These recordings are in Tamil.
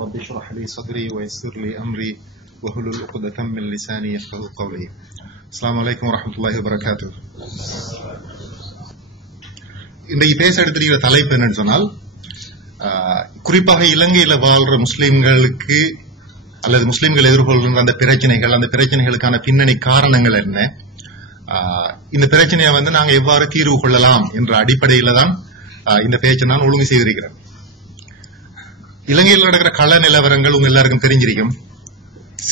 رب اشرح لي صدري ويسر لي أمري واحلل عقدة من لساني يفقهوا قولي. السلام عليكم ورحمة الله وبركاته. இன்றைக்கு பேச எடுத்திருக்கிற தலைப்பு என்னன்னு சொன்னால், குறிப்பாக இலங்கையில வாழ்ற முஸ்லிம்களுக்கு அல்லது முஸ்லிம்கள் எதிர்கொள்கின்ற அந்த பிரச்சனைகளுக்கான பின்னணி காரணங்கள் என்ன, இந்த பிரச்சனையை நாங்க எவ்வாறு தீர்வு கொள்ளலாம் என்ற அடிப்படையில தான் இந்த பேச்சை நான் ஒழுங்கு செய்திருக்கிறேன். இலங்கையில் நடக்கிற கள நிலவரங்கள் உங்க எல்லாருக்கும் தெரிஞ்சிருக்கும்.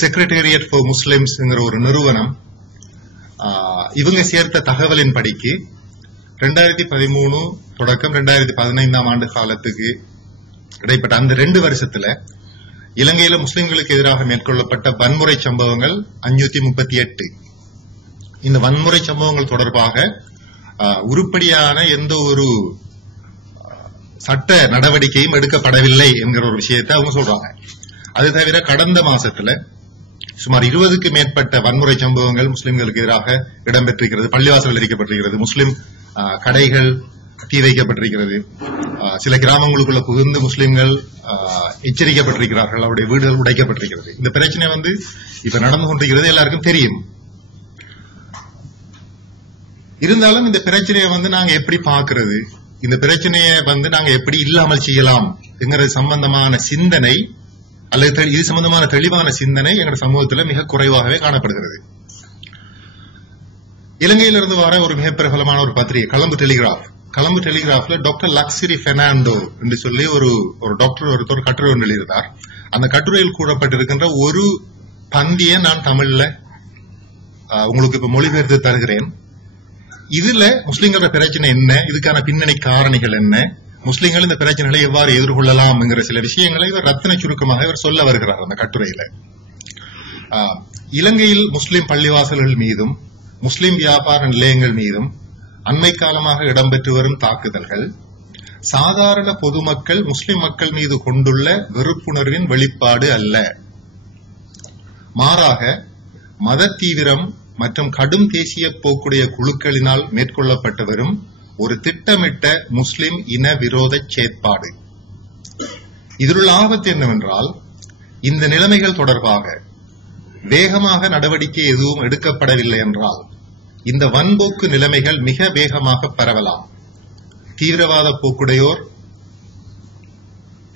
செக்ரட்டேரியட் ஃபார் முஸ்லிம்ஸ் ஒரு நிறுவனம் இவங்க சேர்த்த தகவலின் படிக்கு 2013 தொடக்கம் 2015 ஆண்டு காலத்துக்கு இடைப்பட்ட அந்த 2 வருஷத்துல இலங்கையில முஸ்லிம்களுக்கு எதிராக மேற்கொள்ளப்பட்ட வன்முறை சம்பவங்கள் 538. இந்த வன்முறை சம்பவங்கள் தொடர்பாக உருப்படியான எந்த ஒரு சட்ட நடவடிக்கையும் எடுக்கப்படவில்லை என்கிற ஒரு விஷயத்தை அவங்க சொல்றாங்க. அது தவிர கடந்த மாசத்துல சுமார் 20க்கு மேற்பட்ட வன்முறை சம்பவங்கள் முஸ்லிம்களுக்கு எதிராக இடம்பெற்றிருக்கிறது. பள்ளிவாசல் எரிக்கப்பட்டிருக்கிறது, முஸ்லிம் கடைகள் தீ வைக்கப்பட்டிருக்கிறது, சில கிராமங்களுக்குள்ள புகுந்து முஸ்லிம்கள் எச்சரிக்கப்பட்டிருக்கிறார்கள், அவருடைய வீடுகள் உடைக்கப்பட்டிருக்கிறது. இந்த பிரச்சனை இப்ப நடந்து கொண்டிருக்கிறது, எல்லாருக்கும் தெரியும். இருந்தாலும் இந்த பிரச்சனையை நாங்க எப்படி பாக்குறது, இந்த பிரச்சனையை நாங்க எப்படி இல்லாமல் செய்யலாம் என்கிற சம்பந்தமான சிந்தனை அல்லது இது சம்பந்தமான தெளிவான சிந்தனை எங்க சமூகத்தில் மிக குறைவாகவே காணப்படுகிறது. இலங்கையிலிருந்து வர ஒரு மிக பிரபலமான ஒரு பத்திரிகை கலம்பு டெலிகிராஃப்ல டாக்டர் லக்ஸரி பெர்னாண்டோ என்று சொல்லி ஒரு டாக்டர் ஒருத்தர் கட்டுரை ஒன்று எழுதியிருந்தார். அந்த கட்டுரையில் கூறப்பட்டிருக்கின்ற ஒரு பந்தியை நான் தமிழ்ல உங்களுக்கு இப்ப மொழிபெயர்த்து தருகிறேன். இதுல முஸ்லிம்களோட பிரச்சனை என்ன, இதுக்கான பின்னணி காரணிகள் என்ன, முஸ்லிம்கள் இந்த பிரச்சனைகளை எவ்வாறு எதிர்கொள்ளலாம் என்கிற சில விஷயங்களை இவர் ரத்தின சுருக்கமாக இவர் சொல்ல வருகிறார் அந்த கட்டுரையில. இலங்கையில் முஸ்லிம் பள்ளிவாசல்கள் மீதும் முஸ்லிம் வியாபார நிலையங்கள் மீதும் அண்மை காலமாக இடம்பெற்று வரும் தாக்குதல்கள் சாதாரண பொதுமக்கள் முஸ்லிம் மக்கள் மீது கொண்டுள்ள வெறுப்புணர்வின் வெளிப்பாடு அல்ல, மாறாக மத தீவிரம் மற்றும் கடும் தேசிய போக்குடைய குழுக்களினால் மேற்கொள்ளப்பட்டு வரும் ஒரு திட்டமிட்ட முஸ்லிம் இன விரோத செயற்பாடு. இதிலுள்ள ஆபத்து என்னவென்றால், இந்த நிலைமைகள் தொடர்பாக வேகமாக நடவடிக்கை எதுவும் எடுக்கப்படவில்லை என்றால் இந்த வன்போக்கு நிலைமைகள் மிக வேகமாக பரவலாம். தீவிரவாத போக்குடையோர்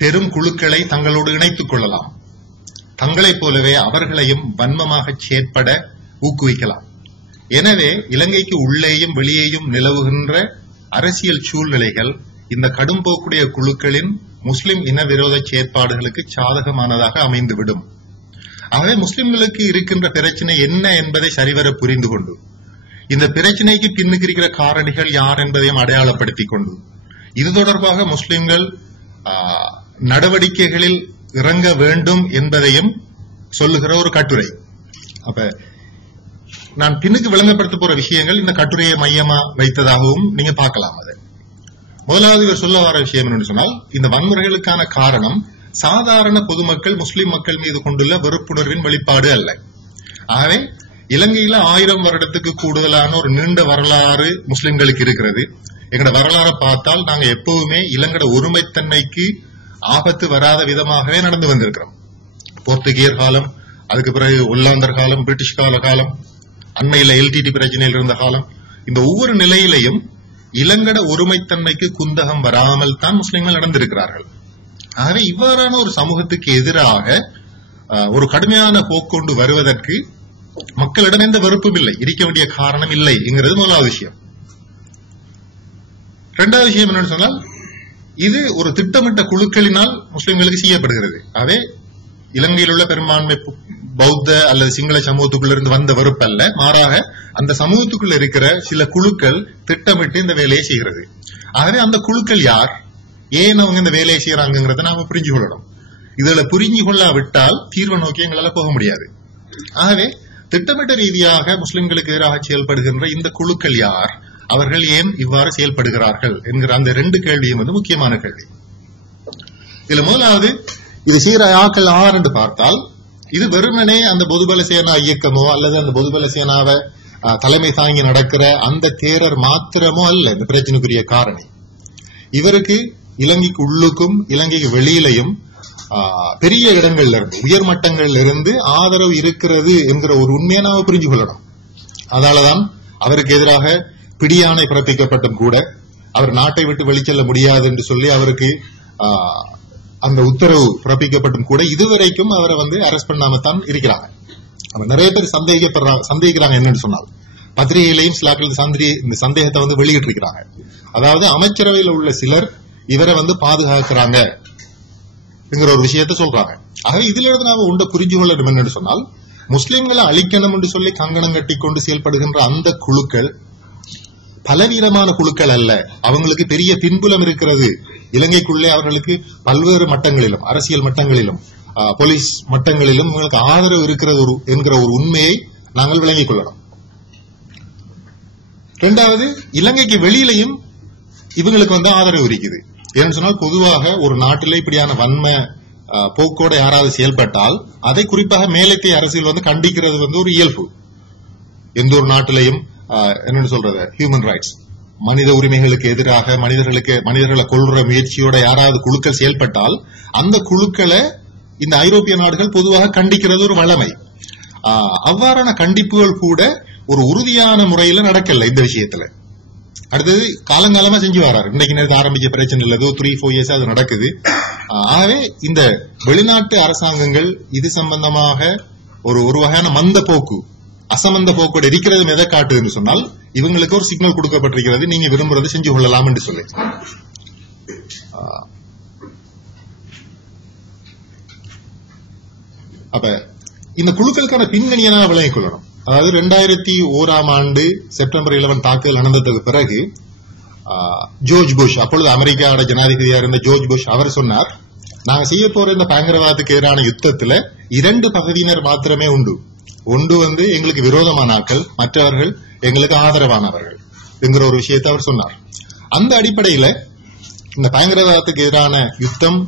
பெரும் குழுக்களை தங்களோடு இணைத்துக் கொள்ளலாம், தங்களைப் போலவே அவர்களையும் வன்மமாக செயற்பட ஊக்குவிக்கலாம். எனவே இலங்கைக்கு உள்ளேயும் வெளியேயும் நிலவுகின்ற அரசியல் சூழ்நிலைகள் இந்த கடும்போக்குடைய குழுக்களின் முஸ்லிம் இன விரோத செயற்பாடுகளுக்கு சாதகமானதாக அமைந்துவிடும். ஆகவே முஸ்லிம்களுக்கு இருக்கின்ற பிரச்சனை என்ன என்பதை சரிவர புரிந்து கொண்டு, இந்த பிரச்சனைக்கு பின்னுக்கு இருக்கிற காரணிகள் யார் என்பதையும் அடையாளப்படுத்திக் கொண்டு, இது தொடர்பாக முஸ்லிம்கள் நடவடிக்கைகளில் இறங்க வேண்டும் என்பதையும் சொல்லுகிற ஒரு கட்டுரை. அப்ப நான் பின்னுக்கு விளங்கப்படுத்த போற விஷயங்கள் இந்த கட்டுரையை மையமா வைத்ததாகவும் நீங்க பார்க்கலாம். அது முதலாவது இவர் சொல்ல வர விஷயம் என்னன்னு சொன்னால், இந்த வன்முறைகளுக்கான காரணம் சாதாரண பொதுமக்கள் முஸ்லிம் மக்கள் மீது கொண்டுள்ள வெறுப்புணர்வின் வெளிப்பாடு அல்ல. ஆகவே இலங்கையில 1000 வருடத்துக்கு கூடுதலான ஒரு நீண்ட வரலாறு முஸ்லிம்களுக்கு இருக்கிறது. எங்கட வரலாறு பார்த்தால் நாங்க எப்பவுமே இலங்கட ஒருமைத்தன்மைக்கு ஆபத்து வராத விதமாகவே நடந்து வந்திருக்கிறோம். போர்த்துகீயர் காலம், அதுக்கு பிறகு ஒல்லாந்தர் காலம், பிரிட்டிஷ் காலம், அண்மையில எல்டிடி பிரச்சனையில் இருந்த காலம், இந்த ஒவ்வொரு நிலையிலையும் இலங்கட ஒருமைத்தன்மைக்கு குந்தகம் வராமல் தான் முஸ்லிம்கள் நடந்திருக்கிறார்கள். ஆகவே இவ்வாறான ஒரு சமூகத்துக்கு எதிராக ஒரு கடுமையான போக்கொண்டு வருவதற்கு மக்களிடம் எந்த வெறுப்பும் இல்லை, இருக்க வேண்டிய காரணம் இல்லை என்கிறது முதலாவது விஷயம். இரண்டாவது விஷயம் என்னன்னு சொன்னால், இது ஒரு திட்டமிட்ட குழுக்களினால் முஸ்லிம்களுக்கு செய்யப்படுகிறது. ஆகவே இலங்கையில் உள்ள பெரும்பான்மை பௌத்த அல்லது சிங்கள சமூகத்துக்குள்ள இருந்து வந்த வெறுப்பு அல்ல, மாறாக அந்த சமூகத்துக்குள்ள இருக்கிற சில குழுக்கள் திட்டமிட்டு இந்த வேலையை செய்கிறது. ஆகவே அந்த குழுக்கள் யார், ஏன் அவங்க இந்த வேலையை செய்யறாங்கிறத நாம புரிஞ்சு கொள்ளணும். இதுல புரிஞ்சு கொள்ளாவிட்டால் தீர்வை நோக்கி எங்களால போக முடியாது. ஆகவே திட்டமிட்ட ரீதியாக முஸ்லிம்களுக்கு எதிராக செயல்படுகின்ற இந்த குழுக்கள் யார், அவர்கள் ஏன் இவ்வாறு செயல்படுகிறார்கள் என்கிற அந்த 2 கேள்வியும் முக்கியமான கேள்வி. இதுல முதலாவது, இது செய்கிற ஆக்கள் யார் என்று பார்த்தால், இது வெறுமனே அந்த பொதுபல சேனா இயக்கமோ அல்லது அந்த பொதுபல சேனாவை தலைமை தாங்கி நடக்கிற அந்த தேரர் மாத்திரமோ அல்ல இந்த பிரச்சனைக்குரிய காரணி. இவருக்கு இலங்கைக்கு உள்ளுக்கும் இலங்கைக்கு வெளியிலையும் பெரிய இடங்கள்ல இருந்து உயர் மட்டங்கள்ல இருந்து ஆதரவு இருக்கிறது என்கிற ஒரு உண்மையை நாம புரிஞ்சு கொள்ளணும். அதனாலதான் அவருக்கு எதிராக பிடியாணை பிறப்பிக்கப்பட்டும் கூட அவர் நாட்டை விட்டு வெளிச்செல்ல முடியாது என்று சொல்லி அவருக்கு அந்த உத்தரவு பிறப்பிக்கப்பட்டும் கூட இதுவரைக்கும் அவரை அரெஸ்ட் பண்ணாமத்தான் இருக்கிறாங்க. அவர் நிறைய பேர் சந்தேகிக்கிறாங்க என்னன்னு சொன்னால் பத்திரிகையிலையும் சிலாக்கள் இந்த சந்தேகத்தை வெளியிட்டு இருக்கிறாங்க. அதாவது அமைச்சரவையில் உள்ள சிலர் இவரை பாதுகாக்கிறாங்க என்கிற ஒரு விஷயத்த சொல்றாங்க. ஆக இதுல இருந்து நாம உண்ட புரிஞ்சு கொள்ளணும் என்னன்னு சொன்னால் முஸ்லிம்களை அழிக்கணும் என்று சொல்லி கங்கணம் கட்டி கொண்டு செயல்படுகின்ற அந்த குழுக்கள் பலவீனமான குழுக்கள் அல்ல. அவங்களுக்கு பெரிய பின்புலம் இருக்கிறது. இலங்கைக்குள்ளே அவர்களுக்கு பல்வேறு மட்டங்களிலும் அரசியல் மட்டங்களிலும் போலீஸ் மட்டங்களிலும் இவங்களுக்கு ஆதரவு இருக்கிறது என்கிற ஒரு உண்மையை நாங்கள் விளங்கிக் கொள்ளணும். இரண்டாவது, இலங்கைக்கு வெளியிலையும் இவங்களுக்கு ஆதரவு இருக்குது. ஏன்னு சொன்னால் பொதுவாக ஒரு நாட்டிலே இப்படியான வன்மை போக்கோட யாராவது செயல்பட்டால் அதை குறிப்பாக மேலத்திய அரசியல் கண்டிக்கிறது ஒரு இயல்பு. எந்த ஒரு நாட்டிலையும் என்னன்னு சொல்றது ஹியூமன் ரைட்ஸ் மனித உரிமைகளுக்கு எதிராக மனிதர்களை கொல்ற முயற்சியோட யாராவது குழுக்கள் செயல்பட்டால் அந்த குழுக்களை இந்த ஐரோப்பிய நாடுகள் பொதுவாக கண்டிக்கிறது ஒரு வழமை. அவ்வாறான கண்டிப்புகள் கூட ஒரு உறுதியான முறையில நடக்கல இந்த விஷயத்துல. அடுத்தது காலங்காலமா செஞ்சு வர்றாரு. இன்னைக்கு நேரத்தை ஆரம்பிச்ச பிரச்சனை இல்ல, 3-4 இயர்ஸ் அது நடக்குது. ஆகவே இந்த வெளிநாட்டு அரசாங்கங்கள் இது சம்பந்தமாக ஒரு வகையான மந்த போக்கு அசமந்த போக்கோடு இருக்கிறது எதை காட்டுதுன்னு சொன்னால் இவங்களுக்கு ஒரு சிக்னல் கொடுக்கப்பட்டிருக்கிறது, நீங்க விரும்புறது செஞ்சு கொள்ளலாம் என்று சொல்லி. அப்ப இந்த குழுக்களுக்கான பின்னணியை விளங்கிக் கொள்ளணும். அதாவது 2001 செப்டம்பர் 11 தாக்குதல் நடந்ததுக்கு பிறகு ஜோர்ஜ் புஷ், அப்பொழுது அமெரிக்காவோட ஜனாதிபதியா இருந்த ஜோர்ஜ் புஷ், அவர் சொன்னார், நாங்க செய்ய போற இந்த பயங்கரவாதத்துக்கு எதிரான யுத்தத்துல 2 பகுதியினர் மாத்திரமே உண்டு. ஒன்று எங்களுக்கு விரோதமான ஆட்கள், மற்றவர்கள் எங்களுக்கு ஆதரவானவர்கள் என்கிற ஒரு விஷயத்தை அவர் சொன்னார். அந்த அடிப்படையில இந்த பயங்கரவாதத்துக்கு எதிரான யுத்தம்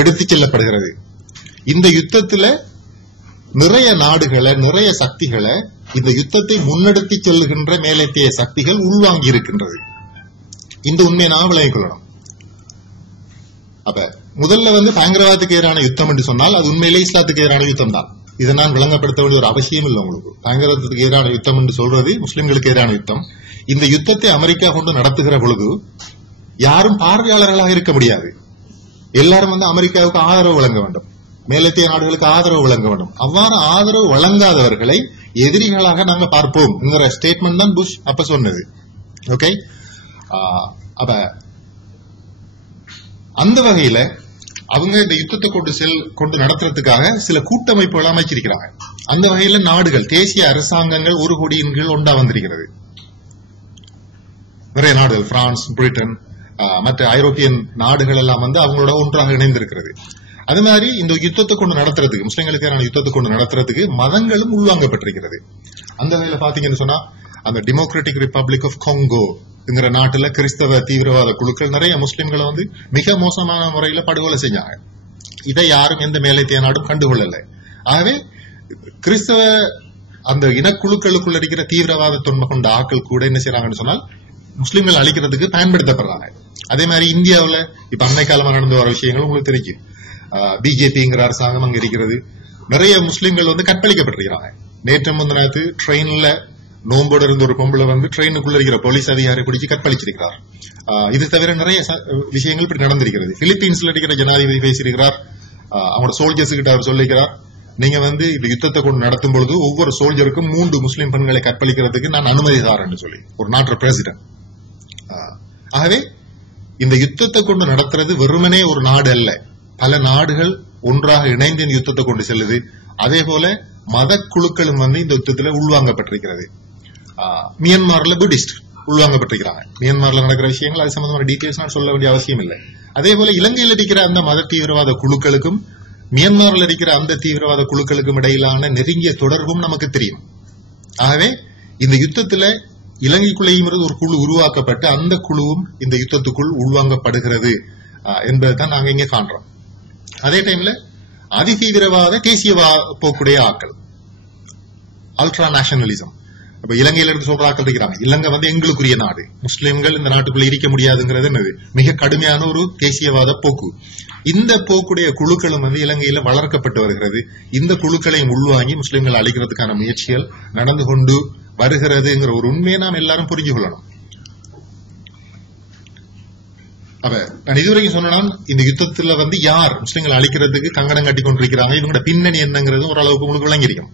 எடுத்துச் செல்லப்படுகிறது. இந்த யுத்தத்துல நிறைய நாடுகளை நிறைய சக்திகளை இந்த யுத்தத்தை முன்னெடுத்து செல்லுகின்ற மேலத்திய சக்திகள் உள்வாங்கி இருக்கின்றது. இந்த உண்மையை நாம் விளங்கிக் கொள்ளணும். அப்ப முதல்ல பயங்கரவாதத்துக்கு எதிரான யுத்தம் என்று சொன்னால் அது உண்மையிலே இஸ்லாத்துக்கு எதிரான யுத்தம் தான். இதை நான் விளங்கப்படுத்த வேண்டிய ஒரு அவசியம் இல்லை உங்களுக்கு. பயங்கரவாதத்துக்கு எதிரான யுத்தம் என்று சொல்றது முஸ்லிம்களுக்கு எதிரான யுத்தம். இந்த யுத்தத்தை அமெரிக்கா கொண்டு நடத்துகிற பொழுது யாரும் பார்வையாளர்களாக இருக்க முடியாது. எல்லாரும் அமெரிக்காவுக்கு ஆதரவு வழங்க வேண்டும், மேலத்திய நாடுகளுக்கு ஆதரவு வழங்க வேண்டும். அவ்வாறு ஆதரவு வழங்காதவர்களை எதிரிகளாக நாங்க பார்ப்போம் என்கிற ஸ்டேட்மெண்ட் தான் புஷ் அப்ப சொன்னது. ஓகே, அப்ப அந்த வகையில அவங்க இந்த யுத்தத்தை கொண்டு நடத்துறதுக்காக சில கூட்டமைப்புகள் அமைச்சிருக்கிறாங்க. அந்த வகையில நாடுகள், தேசிய அரசாங்கங்கள் ஒரு கொடியின் கீழ் ஒன்றா வந்திருக்கிறது. நிறைய நாடுகள், பிரான்ஸ், பிரிட்டன், மற்ற ஐரோப்பியன் நாடுகள் எல்லாம் அவங்களோட ஒன்றாக இணைந்திருக்கிறது. அது மாதிரி இந்த யுத்தத்தை கொண்டு நடத்துறதுக்கு, முஸ்லிம்களுக்கான யுத்தத்தை கொண்டு நடத்துறதுக்கு மதங்களும் உள்வாங்கப்பட்டிருக்கிறது. அந்த வகையில பாத்தீங்கன்னு சொன்னா அந்த டெமோக்ராட்டிக் ரிப்பப்ளிக் ஆஃப் காங்கோ என்கிற நாட்டுல கிறிஸ்தவ தீவிரவாத குழுக்கள் நிறைய முஸ்லிம்களை மிக மோசமான முறையில படுகொலை செஞ்சாங்க. இதை யாரும் எந்த மேலத்திய நாடும் கண்டுகொள்ளல. ஆகவே கிறிஸ்தவ அந்த இனக்குழுக்களுக்குள்ள இருக்கிற தீவிரவாத தொன்மை கொண்ட ஆக்கள் கூட என்ன செய்யறாங்கன்னு சொன்னால் முஸ்லிம்கள் அழிக்கிறதுக்கு பயன்படுத்தப்படுறாங்க. அதே மாதிரி இந்தியாவில் இப்ப அண்மை காலமாக நடந்து வர விஷயங்கள் உங்களுக்கு தெரியும். பிஜேபிங்கிற அரசாங்கம் அங்க இருக்கிறது. நிறைய முஸ்லிம்கள் கற்பழிக்கப்பட்டிருக்கிறாங்க. நேற்று முந்தினத்து ட்ரெயின்ல நோம்போடு இருந்த ஒரு பொம்பளை ட்ரெயினுக்குள்ள இருக்கிற போலீஸ் அதிகாரி பிடிச்சு கற்பழிச்சிருக்கிறார். இது தவிர நிறைய விஷயங்கள் இப்படி நடந்திருக்கிறது. பிலிப்பீன்ஸ்ல இருக்கிற ஜனாதிபதி பேசியிருக்கிறார். அவங்களோட சோல்ஜர்ஸ் கிட்ட அவர் சொல்லிக்கிறார், நீங்க இந்த யுத்தத்தை கொண்டு நடத்தும் பொழுது ஒவ்வொரு சோல்ஜருக்கும் 3 முஸ்லிம் பெண்களை கற்பழிக்கிறதுக்கு நான் அனுமதி தாரேன்னு சொல்லி ஒரு நாட்டு பிரசிடென்ட். ஆகவே இந்த யுத்தத்தை கொண்டு நடத்துறது வெறுமனே ஒரு நாடு அல்ல, பல நாடுகள் ஒன்றாக இணைந்து இந்த யுத்தத்தை கொண்டு செல்லுது. அதே போல மத குழுக்களும் இந்த யுத்தத்தில் உள்வாங்கப்பட்டிருக்கிறது. மியான்மர்ல புத்திஸ்ட் உள்வாங்கப்பட்டிருக்கிறாங்க. மியான்மர்ல நடக்கிற விஷயங்கள் அது சம்பந்தமான டீடைல்ஸ் நான் சொல்ல வேண்டிய அவசியம் இல்லை. அதே போல இலங்கையில் இருக்கிற அந்த மத தீவிரவாத குழுக்களுக்கும் மியான்மர்ல இருக்கிற அந்த தீவிரவாத குழுக்களுக்கும் இடையிலான நெருங்கிய தொடர்பும் நமக்கு தெரியும். ஆகவே இந்த யுத்தத்துல இலங்கைக்குள்ளேயும் ஒரு குழு உருவாக்கப்பட்டு அந்த குழுவும் இந்த யுத்தத்துக்குள் உள்வாங்கப்படுகிறது என்பதுதான் நாங்க இங்க காண்றோம். அதே டைம்ல அதிதீவிரவாத தேசிய போக்குடைய ஆக்கள், அல்ட்ரா நேஷனலிசம், அப்ப இலங்கையில இருந்து சொல்றாக்கள் இருக்கிறாங்க, இலங்கை வந்து எங்களுக்குரிய நாடு, முஸ்லிம்கள் இந்த நாட்டுக்குள்ள இருக்க முடியாதுங்கிறது என்னது மிக கடுமையான ஒரு தேசியவாத போக்கு. இந்த போக்குடைய குழுக்களும் வந்து இலங்கையில வளர்க்கப்பட்டு வருகிறது. இந்த குழுக்களையும் உள்வாங்கி முஸ்லிம்கள் அழிக்கிறதுக்கான முயற்சிகள் நடந்து கொண்டு வருகிறதுங்கிற ஒரு உண்மையை நாம் எல்லாரும் புரிஞ்சு கொள்ளணும். அப்ப நான் இதுவரைக்கும் சொன்னா இந்த யுத்தத்துல வந்து யார் முஸ்லிம்கள் அழிக்கிறதுக்கு கங்கணம் கட்டி கொண்டிருக்கிறாங்க, இவங்களோட பின்னணி என்னங்கிறது ஓரளவுக்கு உங்களுக்கு விளங்கியிருக்கும்.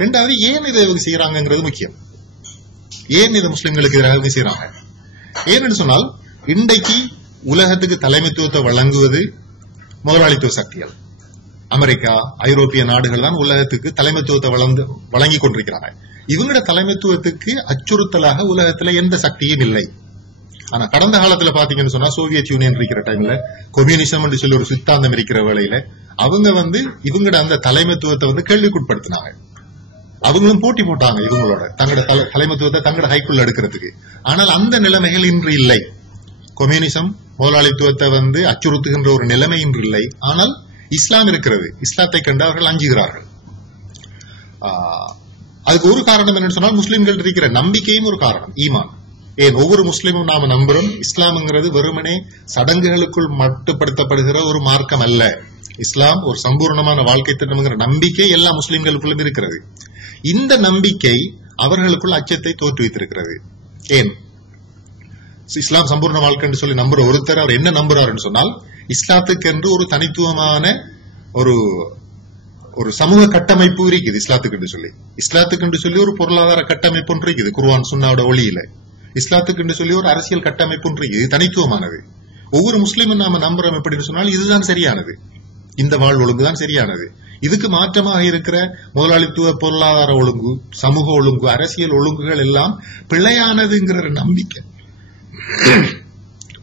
ரெண்டாவது, ஏன் இதை செய்யறாங்கிறது முக்கியம். ஏன் இதை முஸ்லிம்களுக்கு எதிராக செய்யறாங்க? ஏன்னு சொன்னால், இன்றைக்கு உலகத்துக்கு தலைமைத்துவத்தை வழங்குவது முதலாளித்துவ சக்திகள். அமெரிக்கா, ஐரோப்பிய நாடுகள் தான் உலகத்துக்கு தலைமைத்துவத்தை வழங்கி கொண்டிருக்கிறாங்க. இவங்களோட தலைமைத்துவத்துக்கு அச்சுறுத்தலாக உலகத்துல எந்த சக்தியும் இல்லை. ஆனா கடந்த காலத்துல பாத்தீங்கன்னு சொன்னா, சோவியத் யூனியன் இருக்கிற டைம்ல கம்யூனிசம் என்று சொல்லி ஒரு சித்தாந்தம் இருக்கிற வேளையில அவங்க வந்து இவங்களோட அந்த தலைமைத்துவத்தை வந்து கேள்விக்குட்படுத்தினாங்க. அவங்களும் போட்டி போட்டாங்க இவங்களோட தங்களோட தலைமைத்துவத்தை தங்களோட கைக்குள்ள எடுக்கிறதுக்கு. ஆனால் அந்த நிலைமைகள் இன்று இல்லை. கம்யூனிசம் முதலாளித்துவத்தை வந்து அச்சுறுத்துகின்ற ஒரு நிலைமை இன்று இல்லை. ஆனால் இஸ்லாம் இருக்கிறது. இஸ்லாத்தை கண்டு அவர்கள் அஞ்சுகிறார்கள். அதுக்கு ஒரு காரணம் என்னன்னு சொன்னால், முஸ்லிம்கள் இருக்கிற நம்பிக்கையும் ஒரு காரணம், ஈமான். ஏன் ஒவ்வொரு முஸ்லிமும் நாம நம்புறோம், இஸ்லாம்ங்கிறது வெறுமனே சடங்குகளுக்குள் மட்டுப்படுத்தப்படுகிற ஒரு மார்க்கம் அல்ல. இஸ்லாம் ஒரு சம்பூர்ணமான வாழ்க்கை திட்டம்ங்கிற நம்பிக்கை எல்லா முஸ்லிம்களுக்குள்ளும் இருக்கிறது. இந்த நம்பிக்கை அவர்களுக்குள் அச்சத்தை தோற்றுவித்திருக்கிறது. ஏன் இஸ்லாம் சம்பூர்ண வாழ்க்கை என்று சொல்லி நம்புற ஒருத்தர் அவர் என்ன நம்புறாருன்னு சொன்னால், இஸ்லாத்துக்கு என்று ஒரு தனித்துவமான ஒரு சமூக கட்டமைப்பு இருக்குது. இஸ்லாத்துக்கு என்று சொல்லி ஒரு பொருளாதார கட்டமைப்பு ஒன்று இருக்குது குர்ஆன் சுன்னாவோட ஒளியில. இஸ்லாத்துக்கு என்று சொல்லி ஒரு அரசியல் கட்டமைப்பு ஒன்று இருக்குது, இது தனித்துவமானது. ஒவ்வொரு முஸ்லீமும் நாம நம்புறோம் எப்படின்னு சொன்னால், இதுதான் சரியானது, இந்த வாழ் ஒழுங்குதான் சரியானது. இதுக்கு மாற்றமாக இருக்கிற முதலாளித்துவ பொருளாதார ஒழுங்கு, சமூக ஒழுங்கு, அரசியல் ஒழுங்குகள் எல்லாம் பிழையானதுங்கிற நம்பிக்கை,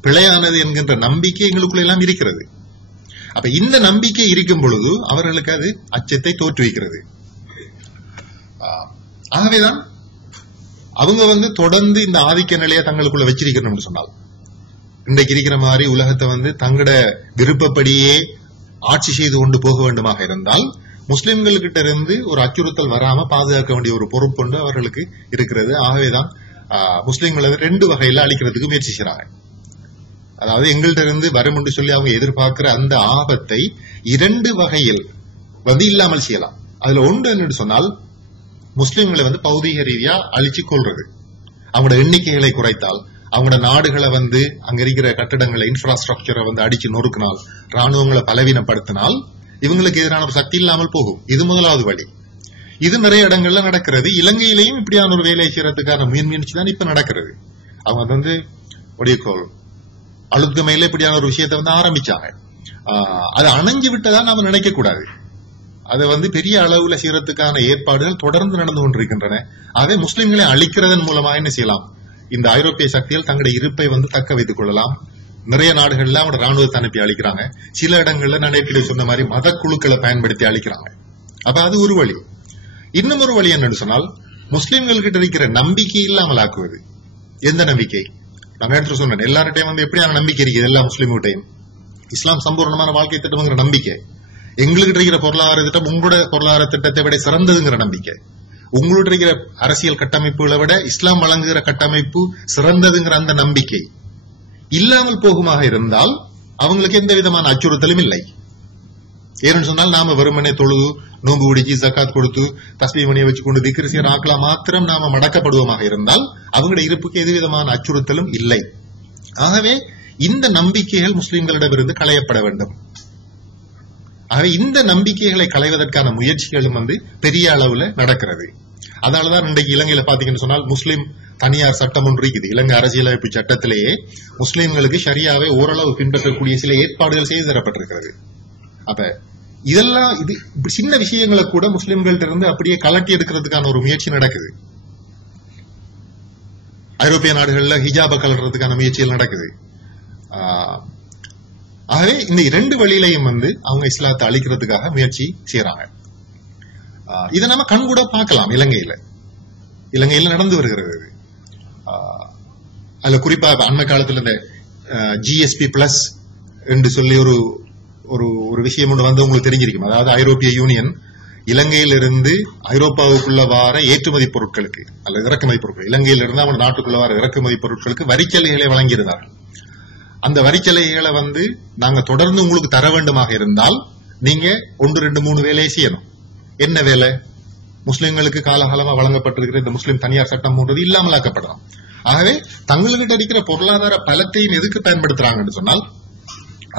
பிழையானது என்கின்ற நம்பிக்கை எங்களுக்குள்ள எல்லாம் இருக்கிறது. அப்ப இந்த நம்பிக்கை இருக்கும் பொழுது அவர்களுக்கு அது அச்சத்தை தோற்றுவிக்கிறது. ஆகவேதான் அவங்க வந்து தொடர்ந்து இந்த ஆதிக்க நிலையை தங்களுக்குள்ள வச்சிருக்கணும்னு சொன்னால், இன்றைக்கு இருக்கிற மாதிரி உலகத்தை வந்து தங்களோட விருப்பப்படியே ஆட்சி செய்து கொண்டு போக வேண்டுமாக இருந்தால், முஸ்லிம்கள்கிட்ட இருந்து ஒரு அச்சுறுத்தல் வராம பாதுகாக்க வேண்டிய ஒரு பொறுப்பு கொண்டு அவர்களுக்கு இருக்கிறது. ஆகவேதான் முஸ்லிம்களை ரெண்டு வகையில அழிக்கிறதுக்கு முயற்சி செய்யறாங்க. அதாவது எங்கள்கிட்ட இருந்து வரும் என்று சொல்லி அவங்க எதிர்பார்க்கிற அந்த ஆபத்தை இரண்டு வகையில் வந்து இல்லாமல் செய்யலாம். அதுல ஒன்று என்னன்னு சொன்னால், முஸ்லிம்களை வந்து பௌதீக ரீதியா அழிச்சு கொள்றது. அவங்களோட எண்ணிக்கைகளை குறைத்தால், அவங்களோட நாடுகளை வந்து அங்க இருக்கிற கட்டிடங்களை, இன்ஃப்ராஸ்ட்ரக்சரை வந்து அடிச்சு நொறுக்கினால், ராணுவங்களை பலவீனப்படுத்தினால் இவங்களுக்கு எதிரான சக்தி இல்லாமல் போகும். இது முதலாவது வழி. இது நிறைய இடங்கள்ல நடக்கிறது. இலங்கையிலையும் இப்படியான ஒரு வேலையை செய்யறதுக்கான முயற்சி தான் இப்ப நடக்கிறது. அவங்க வந்து அழுத்கமையில இப்படியான ஒரு விஷயத்தை வந்து ஆரம்பிச்சாங்க. அதை அணைஞ்சு விட்டதா நாம நினைக்க கூடாது. அதை வந்து பெரிய அளவுல செய்யறதுக்கான ஏற்பாடுகள் தொடர்ந்து நடந்து கொண்டிருக்கின்றன. ஆகவே முஸ்லிம்களை அழிக்கிறதன் மூலமா என்ன செய்யலாம், இந்த ஐரோப்பிய சக்திகள் தங்களுடைய இருப்பை வந்து தக்க வைத்துக் கொள்ளலாம். நிறைய நாடுகள்ல அவங்களோட ராணுவத்தை அனுப்பி அழிக்கிறாங்க. சில இடங்கள்ல நான் ஏற்கனவே சொன்ன மாதிரி மத குழுக்களை பயன்படுத்தி அழிக்கிறாங்க. அப்ப அது ஒரு வழி. இன்னும் ஒரு வழி என்னன்னு சொன்னால், முஸ்லிம்கள் கிட்ட இருக்கிற நம்பிக்கை இல்லாமல் ஆக்குவது. எந்த நம்பிக்கை? நான் நேற்று சொன்னேன், எல்லார்ட்டையும் வந்து எப்படியான நம்பிக்கை இருக்குது, எல்லா முஸ்லிம்கிட்டையும் இஸ்லாம் சம்பூர்ணமான வாழ்க்கை திட்டம்ங்கிற நம்பிக்கை. எங்களுக்கு இருக்கிற பொருளாதார திட்டம் உங்களோட பொருளாதார திட்டத்தை விட சிறந்ததுங்கிற நம்பிக்கை. உங்களோட இருக்கிற அரசியல் கட்டமைப்புகளை விட இஸ்லாம் வழங்குகிற கட்டமைப்பு சிறந்ததுங்கிற அந்த நம்பிக்கை இல்லாமல் போகுமாக இருந்தால் அவங்களுக்கு எந்த விதமான அச்சுறுத்தலும் இல்லை. ஏன்னு சொன்னால், நாம வெறுமனே தொழுது நோன்பு பிடிச்சி ஜக்காத் கொடுத்து தஸ்பீஹ் மணியை வச்சு கொண்டு திக்ர் செய்யற ஆக்களா மாத்திரம் நாம மடக்கப்படுவோமாக இருந்தால் அவங்களுடைய இருப்புக்கு எது விதமான அச்சுறுத்தலும் இல்லை. ஆகவே இந்த நம்பிக்கைகள் முஸ்லிம்களிடமிருந்து களையப்பட வேண்டும். ஆகவே இந்த நம்பிக்கைகளை களைவதற்கான முயற்சிகளும் வந்து பெரிய அளவுல நடக்கிறது. அதனாலதான் இன்றைக்கு இலங்கையில பாத்தீங்கன்னு சொன்னால், முஸ்லிம் தனியார் சட்டம் ஒன்று இருக்குது. இலங்கை அரசியலமைப்பு சட்டத்திலேயே முஸ்லிம்களுக்கு ஷரியாவை ஓரளவு பின்பற்றக்கூடிய சில ஏற்பாடுகள் செய்து தரப்பட்டிருக்கிறது. அப்ப இதெல்லாம் இது சின்ன விஷயங்களை கூட முஸ்லிம்கள்ட்ட இருந்து அப்படியே கலட்டி எடுக்கிறதுக்கான ஒரு முயற்சி நடக்குது. ஐரோப்பிய நாடுகள்ல ஹிஜாபை கலட்டுறதுக்கான முயற்சிகள் நடக்குது. ஆகவே இந்த இரண்டு வழியிலையும் வந்து அவங்க இஸ்லாத்தை அழிக்கிறதுக்காக முயற்சி செய்யறாங்க. இதை நம்ம கண் கூட பார்க்கலாம். இலங்கையில நடந்து வருகிறது. அதுல குறிப்பா அண்மை காலத்துல இந்த ஜிஎஸ்பி பிளஸ் என்று சொல்லி ஒரு விஷயம் ஒன்று வந்து உங்களுக்கு தெரிஞ்சிருக்கும். அதாவது ஐரோப்பிய யூனியன் இலங்கையிலிருந்து ஐரோப்பாவுக்குள்ள வார ஏற்றுமதி பொருட்களுக்கு அல்லது இறக்குமதி பொருட்கள், இலங்கையிலிருந்து அவங்க நாட்டுக்குள்ள வார இறக்குமதி பொருட்களுக்கு வரிச்சலுகைகளை வழங்கியிருந்தார்கள். அந்த வரிச்சலுகைகளை நாங்க தொடர்ந்து உங்களுக்கு தர வேண்டுமாக இருந்தால் நீங்க 1, 2, 3 வேலையை செய்யணும். என்ன வேலை? முஸ்லிம்களுக்கு காலகாலமா வழங்கப்பட்டிருக்கிற இந்த முஸ்லிம் தனியார் சட்டம் போன்றது இல்லாமலாக்கப்படலாம். ஆகவே தங்கள்கிட்ட இருக்கிற பொருளாதார பலத்தையும் எதுக்கு பயன்படுத்துறாங்கன்னு சொன்னால்,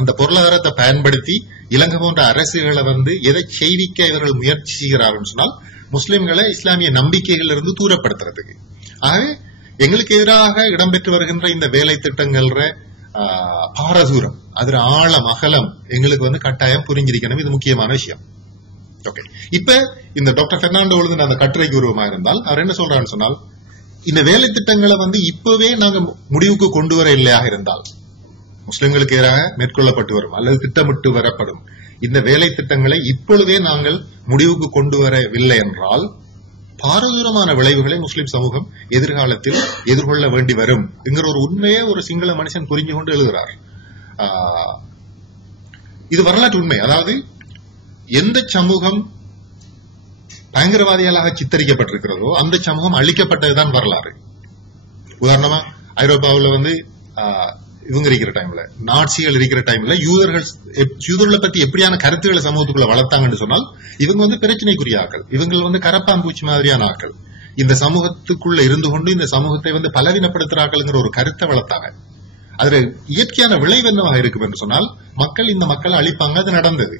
அந்த பொருளாதாரத்தை பயன்படுத்தி இலங்கை போன்ற அரசுகளை எதை செய்விக்க இவர்கள் முயற்சி செய்கிறார்கள் சொன்னால், முஸ்லிம்களை இஸ்லாமிய நம்பிக்கைகள் இருந்து தூரப்படுத்துறதுக்கு. ஆகவே எங்களுக்கு எதிராக இடம்பெற்று வருகின்ற இந்த வேலை திட்டங்கள் பாரதூரம், அதுல ஆழம் அகலம் எங்களுக்கு கட்டாயம் புரிஞ்சிருக்கணும். இது முக்கியமான விஷயம். ஓகே, இப்ப இந்த டாக்டர் பெர்னாண்டோ எழுதின அந்த கட்டுரைக்கு உருவமா இருந்தால் அவர் என்ன சொல்றாருன்னு சொன்னால், இந்த வேலை திட்டங்களை இப்பவே நாங்க முடிவுக்கு கொண்டு வர இல்லையாக இருந்தால், முஸ்லிம்களுக்கு எதிராக மேற்கொள்ளப்பட்டு வரும் அல்லது திட்டமிட்டு வரப்படும் இந்த வேலை திட்டங்களை இப்பொழுதே நாங்கள் முடிவுக்கு கொண்டு வரவில்லை என்றால் பாரதூரமான விளைவுகளை முஸ்லிம் சமூகம் எதிர்காலத்தில் எதிர்கொள்ள வேண்டி வரும் என்கிற ஒரு உண்மையை ஒரு சிங்கள மனுஷன் புரிஞ்சு கொண்டு எழுதுகிறார். இது வரலாற்று உண்மை. அதாவது எந்த சமூகம் பயங்கரவாதிகளாக சித்தரிக்கப்பட்டிருக்கிறதோ அந்த சமூகம் அழிக்கப்பட்டதுதான் வரலாறு. உதாரணமா ஐரோப்பாவில் இவங்க இருக்கிற டைம்ல, நாட்சிகள் இருக்கிற டைம்ல யூதர்களை பத்தி எப்படியான கருத்துக்களை சமூகத்துக்குள்ள வளர்த்தாங்கன்னு சொன்னால், இவங்க பிரச்சனைக்குரிய ஆக்கள், இவங்க கரப்பாம்பூச்சி மாதிரியான ஆக்கள், இந்த சமூகத்துக்குள்ள இருந்து கொண்டு இந்த சமூகத்தை பலவீனப்படுத்துறாங்கங்கிற ஒரு கருத்தை வளர்த்தாங்க. அதுல இயற்கையான விளைவு என்னவாக இருக்கும் என்று சொன்னால், இந்த மக்களை அழிப்பாங்க. அது நடந்தது.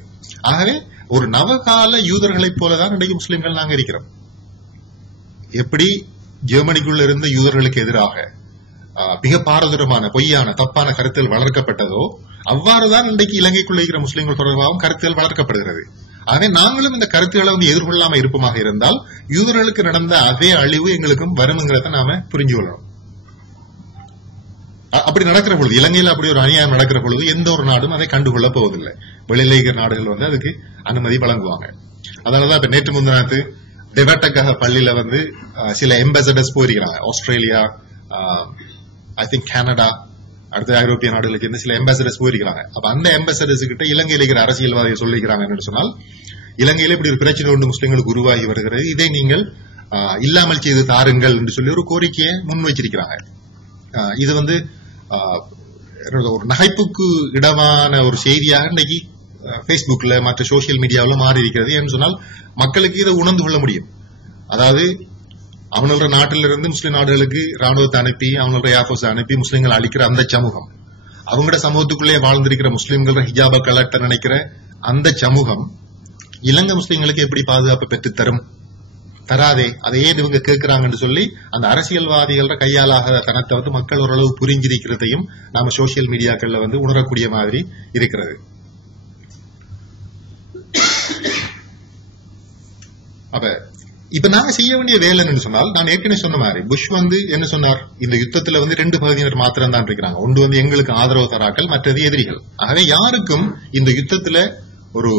ஆகவே ஒரு நவகால யூதர்களைப் போலதான் இன்றைக்கு முஸ்லிம்கள் நாங்க இருக்கிறோம். எப்படி ஜெர்மனிக்குள்ள இருந்த யூதர்களுக்கு எதிராக மிக பாரதூரமான பொய்யான தப்பான கருத்துகள் வளர்க்கப்பட்டதோ, அவ்வாறுதான் இன்றைக்கு இலங்கைக்குள்ள இருக்கிற முஸ்லிம்கள் தொடர்பாகவும் கருத்துகள் வளர்க்கப்படுகிறது. ஆகவே நாங்களும் இந்த கருத்துக்களை எதிர்கொள்ளாம இருப்பமாக இருந்தால் யூதர்களுக்கு நடந்த அதே அழிவு எங்களுக்கும் வரும்ங்கிறத நாம புரிஞ்சு கொள்ளணும். அப்படி நடக்கிற பொழுது, இலங்கையில் அப்படி ஒரு அநியாயம் நடக்கிற பொழுது எந்த ஒரு நாடும் அதை கண்டுகொள்ள போவதில்லை. வெளியில இருக்கிற நாடுகள் அதுக்கு அனுமதி வழங்குவாங்க. அதனாலதான் இப்ப நேற்று முந்தினாத்து டெவட்டக்காக பள்ளியில சில எம்பாசடர்ஸ் போயிருக்கிறாங்க. ஆஸ்திரேலியா, ஐ திங்க் கனடா, அடுத்த ஐரோப்பிய நாடுகளுக்கு இருந்து சில எம்பாசடர்ஸ் போயிருக்கிறாங்க. அப்ப அந்த எம்பாசடர்ஸ் கிட்ட இலங்கையில் இருக்கிற அரசியல்வாதிகள் சொல்லிக்கிறாங்க சொன்னால், இலங்கையில இப்படி ஒரு பிரச்சனை ஒன்று முஸ்லிம்களுக்கு உருவாகி வருகிறது, இதை நீங்கள் இல்லாமல் செய்து தாருங்கள் என்று சொல்லி ஒரு கோரிக்கையை முன் வச்சிருக்கிறாங்க. இது ஒரு நகைப்புக்கு இடமான ஒரு செய்தியாக இன்னைக்கு பேஸ்புக்ல மற்ற சோசியல் மீடியாவில் மாறி இருக்கிறது. என்று சொன்னால் மக்களுக்கு இதை உணர்ந்து கொள்ள முடியும். அதாவது அவனோட நாட்டிலிருந்து முஸ்லிம் நாடுகளுக்கு ராணுவத்தை அனுப்பி அவனோட ஏர்போர்ஸ் அனுப்பி முஸ்லிம்கள் அழிக்கிற அந்த சமூகம், அவங்களோட சமூகத்துக்குள்ளே வாழ்ந்திருக்கிற முஸ்லிம்கள் ஹிஜாப கலட்ட நினைக்கிற அந்த சமூகம் இலங்கை முஸ்லிம்களுக்கு எப்படி பாதுகாப்பு பெற்று தரும்? தராதே. அதை ஏன் இவங்க கேட்கிறாங்கன்னு சொல்லி அந்த அரசியல்வாதிகள கையாளாக தனத்தை மக்கள் ஓரளவு புரிஞ்சிருக்கிறதையும் நாம சோசியல் மீடியாக்கள்ல உணரக்கூடிய மாதிரி இருக்கிறது. அப்ப இப்ப நாங்க செய்ய வேண்டிய வேலைன்னு சொன்னால், நான் ஏற்கனவே சொன்ன மாதிரி புஷ் என்ன சொன்னார், இந்த யுத்தத்துல 2 பகுதியினர் மாத்திரம் தான் இருக்கிறாங்க. ஒன்று எங்களுக்கு ஆதரவு தராக்கள், மற்றது எதிரிகள். ஆகவே யாருக்கும் இந்த யுத்தத்துல ஒரு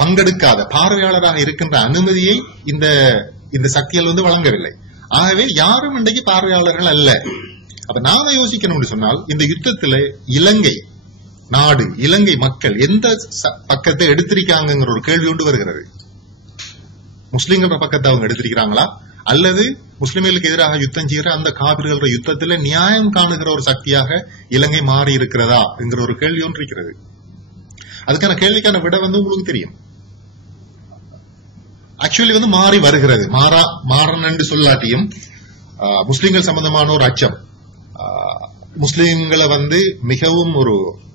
பங்கெடுக்காத பார்வையாளராக இருக்கின்ற அனுமதியை இந்த சக்திகள் வழங்கவில்லை. ஆகவே யாரும் இன்றைக்கு பார்வையாளர்கள் அல்ல. அப்ப நாம யோசிக்கணும்னு சொன்னால், இந்த யுத்தத்துல இலங்கை நாடு, இலங்கை மக்கள் எந்த பக்கத்தை எடுத்திருக்காங்கிற ஒரு கேள்வி கொண்டு வருகிறது. முஸ்லிம்கள் பக்கத்தை அவங்க எடுத்திருக்கிறாங்களா, அல்லது முஸ்லிம்களுக்கு எதிராக யுத்தம் செய்கிற அந்த காபிர்கள் யுத்தத்துல நியாயம் காணுகிற ஒரு சக்தியாக இலங்கை மாறி இருக்கிறதா என்கிற ஒரு கேள்வி ஒன்று இருக்கிறது. அதுக்கான கேள்விக்கான விட உங்களுக்கு தெரியும். ஆக்சுவலி மாறி வருகிறது. மாறன்னு சொல்லாட்டியும் முஸ்லிம்கள் சம்பந்தமான ஒரு அச்சம், முஸ்லிம்களை மிகவும் ஒரு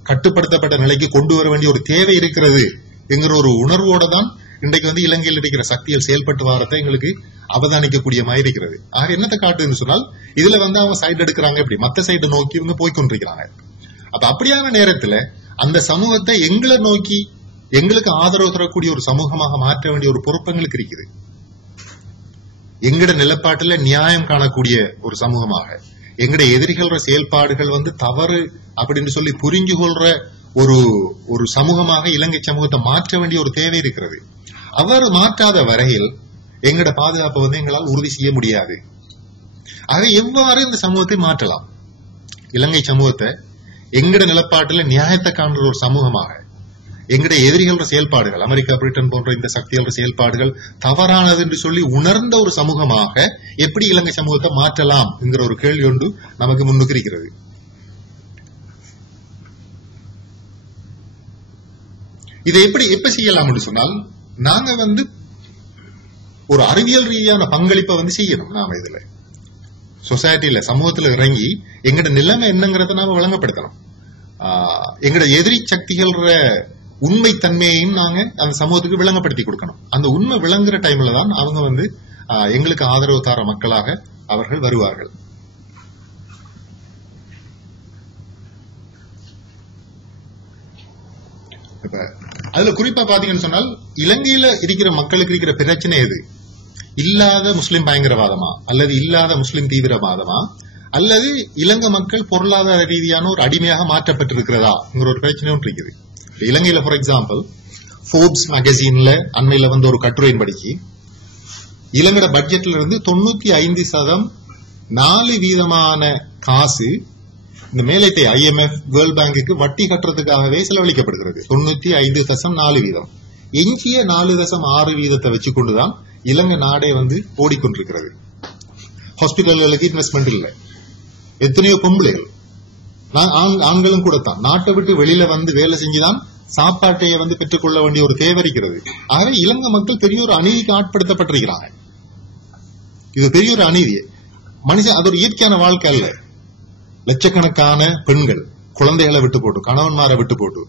கட்டுப்படுத்தப்பட்ட நிலைக்கு கொண்டு வர வேண்டிய ஒரு தேவை இருக்கிறது என்கிற ஒரு உணர்வோட தான் இன்றைக்கு இலங்கையில் இருக்கிற சக்திகள் செயல்பட்டு வாரத்தை எங்களுக்கு அவதானிக்கக்கூடிய மாதிரி இருக்கிறது. ஆக என்னத்தை காட்டுன்னு சொன்னால், இதுல அவங்க சைடு எடுக்கிறாங்க, இப்படி மத்த சைடு நோக்கி இவங்க போய்கொண்டிருக்கிறாங்க. அப்ப அப்படியான நேரத்துல அந்த சமூகத்தை எங்களை நோக்கி எங்களுக்கு ஆதரவு தரக்கூடிய ஒரு சமூகமாக மாற்ற வேண்டிய ஒரு பொறுப்பு எங்களுக்கு இருக்குது. எங்கட நிலப்பாட்டுல நியாயம் காணக்கூடிய ஒரு சமூகமாக, எங்கட எதிரிகள செயல்பாடுகள் தவறு அப்படின்னு சொல்லி புரிஞ்சு கொள்ற ஒரு சமூகமாக இலங்கை சமூகத்தை மாற்ற வேண்டிய ஒரு தேவை இருக்கிறது. அவர் மாற்றாத வரையில் எங்கட பாதுகாப்பை எங்களால் உறுதி செய்ய முடியாது. ஆக எவ்வாறு இந்த சமூகத்தை மாற்றலாம்? இலங்கை சமூகத்தை எங்கட நிலப்பாட்டுல நியாயத்தை காண்ற ஒரு சமூகமாக, எங்களுடைய எதிரிகள செயல்பாடுகள், அமெரிக்கா பிரிட்டன் போன்ற இந்த சக்திகள செயல்பாடுகள் தவறானது என்று சொல்லி உணர்ந்த ஒரு சமூகமாக எப்படி இலங்கை சமூகத்தை மாற்றலாம் என்கிற ஒரு கேள்வி ஒன்று நமக்கு முன்னுக்கு இருக்கிறது. இதை எப்ப செய்யலாம் என்று சொன்னால், நாங்க ஒரு அறிவியல் ரீதியான பங்களிப்பை செய்யணும். நாம இதுல சொசைட்டில சமூகத்துல இறங்கி எங்கட நிலைமை என்னங்கிறத நாம விளங்கப்படுத்தணும். எங்கட எதிரி சக்திகள் உண்மை தன்மையையும் நாங்க அந்த சமூகத்துக்கு விளங்கப்படுத்தி கொடுக்கணும். அந்த உண்மை விளங்குற டைம்ல தான் அவங்க எங்களுக்கு ஆதரவு தார மக்களாக அவர்கள் வருவார்கள். இப்ப அதுல குறிப்பா பாத்தீங்கன்னு சொன்னால், இலங்கையில இருக்கிற மக்களுக்கு இருக்கிற பிரச்சனை எது? இல்லாத முஸ்லிம் பயங்கரவாதமா, அல்லது இல்லாத முஸ்லிம் தீவிரவாதமா, அல்லது இலங்கை மக்கள் பொருளாதார ரீதியான ஒரு அடிமையாக மாற்றப்பட்டிருக்கிறதா ஒரு பிரச்சனை ஒன்று இருக்குது. இலங்கையில ஃபார் எக்ஸாம்பிள் ஃபோர்ப்ஸ் மேகசின்ல அண்மையில ஒரு கட்டுரையின் படிச்சு, இலங்கை பட்ஜெட்ல இருந்து 95% 4% காசு இந்த மேலைத்தை IMF வேர்ல்ட் பேங்குக்கு வட்டி கட்டுறதுக்காகவே செலவழிக்கப்படுகிறது. 95.4%. எஞ்சிய 4.6% வச்சுக்கொண்டுதான் இலங்கை நாடே ஓடிக்கொண்டிருக்கிறது. ஹாஸ்பிட்டல்களுக்கு இன்வெஸ்ட்மெண்ட் இல்லை. எத்தனையோ பொம்பளைகள், ஆண்களும் கூட தான் நாட்டை விட்டு வெளியில வேலை செஞ்சுதான் சாப்பாட்டையை பெற்றுக்கொள்ள வேண்டிய ஒரு தேவை இருக்கிறது. ஆகவே இலங்கை மக்கள் பெரிய ஒரு அநீதிக்கு ஆட்படுத்தப்பட்டிருக்கிறாங்க. இது பெரிய ஒரு அநீதி. மனுஷன் அது ஒரு இயற்கையான வாழ்க்கை அல்ல. லட்சக்கணக்கான பெண்கள் குழந்தைகளை விட்டு போட்டு, கணவன்மாரை விட்டு போட்டு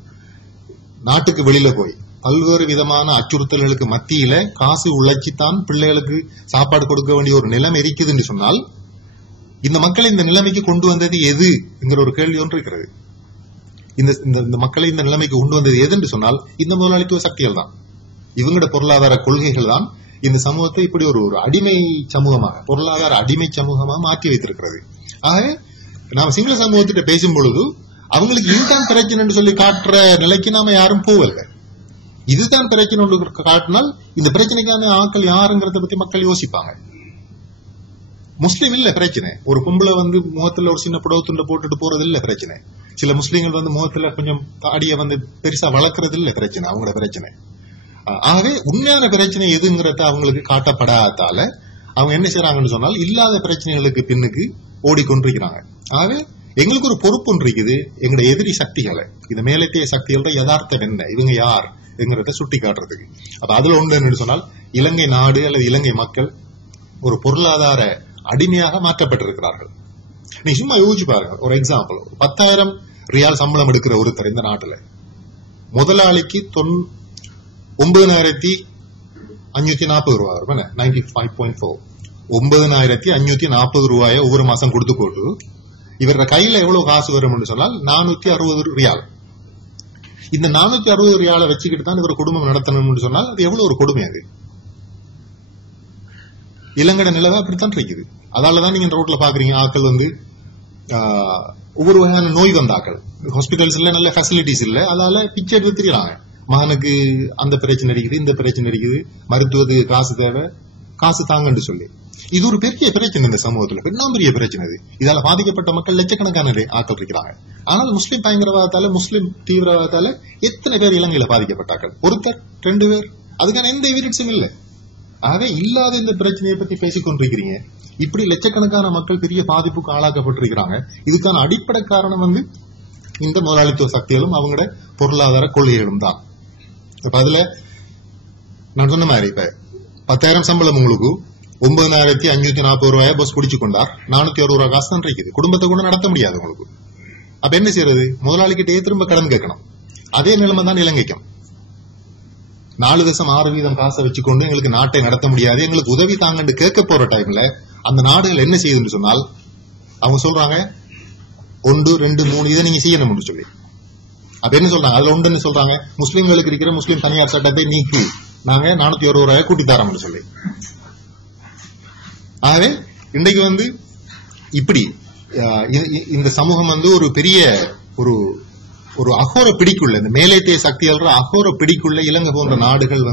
நாட்டுக்கு வெளியில போய் பல்வேறு விதமான அச்சுறுத்தல்களுக்கு மத்தியில காசு உழைச்சித்தான் பிள்ளைகளுக்கு சாப்பாடு கொடுக்க வேண்டிய ஒரு நிலைமை இருக்குதுன்னு சொன்னால், இந்த மக்களை இந்த நிலைமைக்கு கொண்டு வந்தது எது என்கிற ஒரு கேள்வி ஒன்று இருக்கிறது. இந்த மக்களை இந்த நிலைமைக்கு கொண்டு வந்தது எது என்று சொன்னால், இந்த முதலாளித்துவ சக்திகள் தான். இவங்களோட பொருளாதார கொள்கைகள் தான் இந்த சமூகத்தை இப்படி ஒரு அடிமை சமூகமாக, பொருளாதார அடிமை சமூகமாக மாற்றி வைத்திருக்கிறது. ஆக நாம சிங்கள சமூகத்திட்ட பேசும் பொழுது அவங்களுக்கு இதுதான் பிரச்சனை சொல்லி காட்டுற நிலைக்கு நாம யாரும் போவல்ல. இதுதான் பிரச்சனை காட்டினால் இந்த பிரச்சனைக்கான ஆட்கள் யாருங்கிறத பத்தி மக்கள் யோசிப்பாங்க. முஸ்லீம் இல்ல பிரச்சனை. ஒரு பொம்பளை முகத்துல ஒரு சின்ன புடவை துண்டை போட்டுட்டு போறது இல்ல பிரச்சனை. சில முஸ்லீம்கள் முகத்துல கொஞ்சம் தாடிய பெருசா வளர்க்கறது இல்ல பிரச்சனை, அவங்களோட பிரச்சனை. ஆகவே உண்மையான பிரச்சனை எதுங்கிறத அவங்களுக்கு காட்டப்படாதால அவங்க என்ன செய்யறாங்கன்னு சொன்னால், இல்லாத பிரச்சனைகளுக்கு பின்னுக்கு ஓடிக்கொண்டிருக்கிறாங்க. ஆகவே எங்களுக்கு ஒரு பொறுப்பு ஒன்று இருக்குது. எங்களுடைய எதிரி சக்திகளை, இந்த மேலத்தைய சக்திகளோட யதார்த்தம் என்ன, இவங்க யார் என்கிறத சுட்டி காட்டுறதுக்கு. அப்ப அதுல ஒன்று என்னன்னு சொன்னால், இலங்கை நாடு அல்லது இலங்கை மக்கள் ஒரு பொருளாதார அடிமையாக மாற்றப்பட்டிருக்கிறார்கள். நீ சும்மா யோசிச்சு பாருங்க. ஒரு எக்ஸாம்பிள், 10,000 ரியால் சம்பளம் எடுக்கிற ஒருத்தர் இந்த நாட்டுல முதலாளிக்கு 9,540 ரூபாய் வரும். 95.4 9,540 ரூபாயை ஒவ்வொரு மாசம் கொடுத்து போட்டு இவர கையில எவ்வளவு காசு வரும் சொன்னால் 460 ரியால். இந்த 460 ரியாலை வச்சுக்கிட்டு தான் இவர் குடும்பம் நடத்தணும்னு சொன்னால் அது எவ்வளவு ஒரு கொடுமை. அது இலங்கை நிலவை அப்படித்தான் இருக்குது. அதாலதான் நீங்க ரோட்ல பாக்குறீங்க ஆக்கள் ஒவ்வொரு வகையான நோய் வந்த ஆக்கள், ஹாஸ்பிட்டல்ஸ் இல்ல, நல்ல ஃபெசிலிட்டிஸ் இல்ல, அதால பிச்சை எடுத்து திரிகிறாங்க. மகனுக்கு அந்த பிரச்சனை இருக்குது, இந்த பிரச்சனை இருக்குது, மருத்துவத்துக்கு காசு தேவை, காசு தாங்கன்னு சொல்லி. இது ஒரு பெரிய பிரச்சனை இந்த சமூகத்துல, பெரிய பிரச்சனை. இதால பாதிக்கப்பட்ட மக்கள் லட்சக்கணக்கான ஆக்கள் இருக்கிறாங்க. ஆனால் முஸ்லிம் பயங்கரவாதத்தால, முஸ்லிம் தீவிரவாதத்தால எத்தனை பேர் இலங்கையில பாதிக்கப்பட்டார்கள்? ஒருத்தர், 2 பேர். அதுக்கான எந்த எவிடன்ஸும் இல்லை. ஆகவே இல்லாத இந்த பிரச்சனையை பத்தி பேசிக் கொண்டிருக்கிறீங்க. இப்படி லட்சக்கணக்கான மக்கள் பெரிய பாதிப்புக்கு ஆளாக்கப்பட்டிருக்கிறாங்க. இதுக்கான அடிப்படை காரணம் இந்த முதலாளித்துவ சக்திகளும் அவங்களோட பொருளாதார கொள்கைகளும் தான். இப்ப அதுல நான் சொன்ன மாதிரி, இப்ப 10,000 சம்பளம் உங்களுக்கு 9,540 ரூபாயை பஸ் பிடிச்சு கொண்டார், 460 ரூபாய் காசு தான் இருக்குது. குடும்பத்தை கூட நடத்த முடியாது உங்களுக்கு. அப்ப என்ன செய்யறது? முதலாளிகிட்டே திரும்ப கடன் கேட்கணும். அதே நிலைமை தான் இலங்கைக்கும். 4.6% காசை வச்சுக்கொண்டு எங்களுக்கு நாட்டை நடத்த முடியாது, எங்களுக்கு உதவி தாங்கன்னு கேட்க போற டைம்ல அந்த நாடுகள் என்ன செய்யுதுன்னு சொன்னால், அவங்க சொல்றாங்க 1, 2, 3 இதை நீங்க செய்யணும்னு சொல்லி. அப்ப என்ன சொல்றாங்க? அதுல ஒன்றுன்னு சொல்றாங்க, முஸ்லீம்களுக்கு இருக்கிற முஸ்லீம் தனியார் சட்டத்தை நீக்கி நாங்க 460 ரூபாய் கூட்டி தரோம்னு சொல்லி. ஆகவே இன்றைக்கு இப்படி இந்த சமூகம் ஒரு பெரிய ஒரு அகோர பிடிக்குள்ள, இந்த மேலைத்தேய சக்திகள் அகோர பிடிக்குள்ள இலங்கை போன்ற நாடுகள்